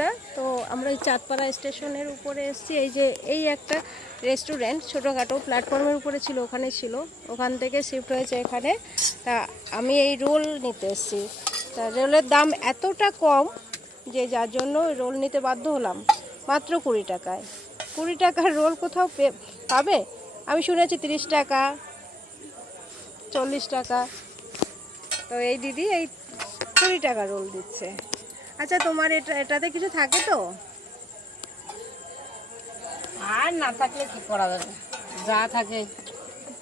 বন্ধুরা, তো আমরা এই চাঁদপাড়া স্টেশনের উপরে এসেছি। এই যে এই একটা রেস্টুরেন্ট ছোটোখাটো প্ল্যাটফর্মের উপরে ছিল, ওখানে ছিল, ওখান থেকে শিফট হয়েছে এখানে। তা আমি এই রোল নিতে এসেছি। তা রোলের দাম এতটা কম যে যার জন্য রোল নিতে বাধ্য হলাম, মাত্র 20 টাকায়। 20 টাকার রোল কোথাও পাবে? আমি শুনেছি 30 টাকা, 40 টাকা। তো এই দিদি এই 20 টাকা রোল দিচ্ছে। আচ্ছা, তোমার এটাতে কিছু থাকে তো? আর না থাকলে কি করা যাবে, যা থাকে।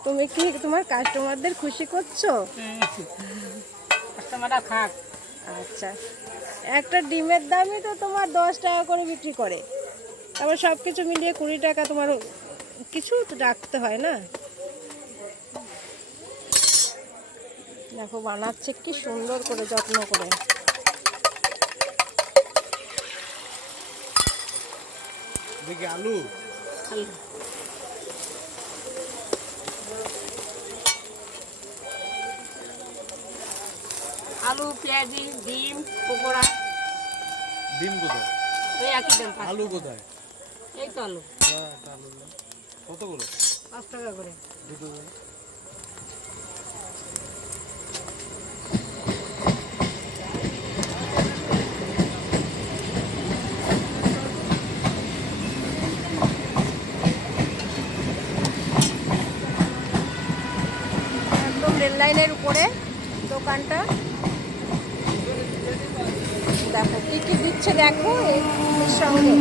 তুমি কি তোমার কাস্টমারদের খুশি করছো? কাস্টমাররা খাক। আচ্ছা, একটা ডিমের দামই তো তোমার 10 টাকা করে বিক্রি করে, তারপর সব কিছু মিলিয়ে 20 টাকা। তোমার কিছু তো রাখতে হয় না? দেখো বানাচ্ছে কি সুন্দর করে, যত্ন করে। দেখি আলু আলু, পেঁয়াজি, ডিম, পকোড়া। ডিম কোথায়? ওই একই দাম। আলু কোথায়? এই তো আলু আলু কতগুলো? 5 টাকা করে। দুটো দিন। একদম রেল লাইনের উপরে দোকানটা। দেখো কি কি দিচ্ছে, দেখো এর সঙ্গে।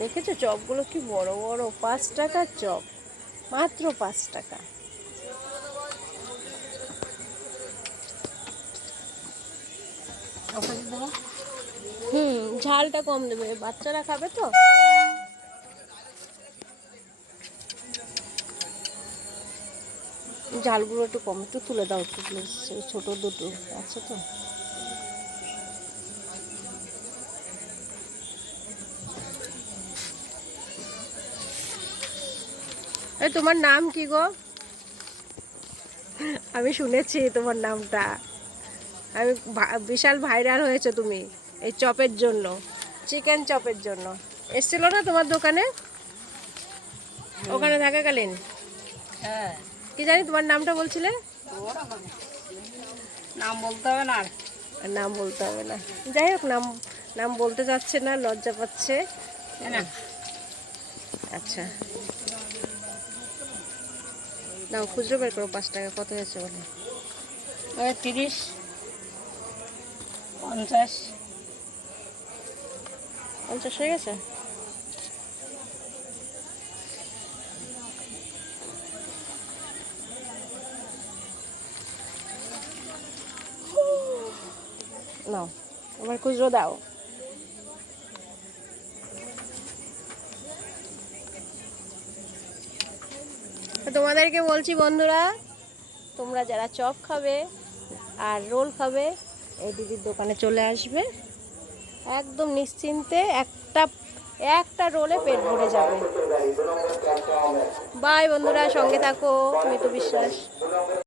দেখেছো চপগুলো কি বড় বড়? 5 টাকার চপ, মাত্র 5 টাকা। ঝালটা কম দেবে, বাচ্চারা খাবে তো। ঝালগুলো একটু কম, একটু তুলে দাও একটু প্লিজ। ছোট দুটো আছে তো। এই তোমার নাম কি গো? আমি শুনেছি তোমার নামটা। আমি বিশাল ভাইরাল হয়েছে তুমি এই চপের জন্য, চিকেন চপের জন্য। এসছিল না তোমার দোকানে ওখানে থাকাকালীন? হ্যাঁ, কি জানি তোমার নামটা বলছিলে? নাম বলতে হবে না। নাম বলতে হবে না, যাই হোক। নাম নাম বলতে যাচ্ছে না, লজ্জা পাচ্ছে। না, আচ্ছা নাও, খুচরো বের করো। 5 টাকা কত হয়েছে বলো? 30, 50। 50 হয়ে গেছে? নাও, আমার খুচরো দাও। তোমাদেরকে বলছি বন্ধুরা, তোমরা যারা চপ খাবে আর রোল খাবে, এই দিদির দোকানে চলে আসবে। একদম নিশ্চিন্তে একটা একটা রোলে পেট ভরে যাবে। বাই বন্ধুরা, সঙ্গে থাকো। মিতু বিশ্বাস।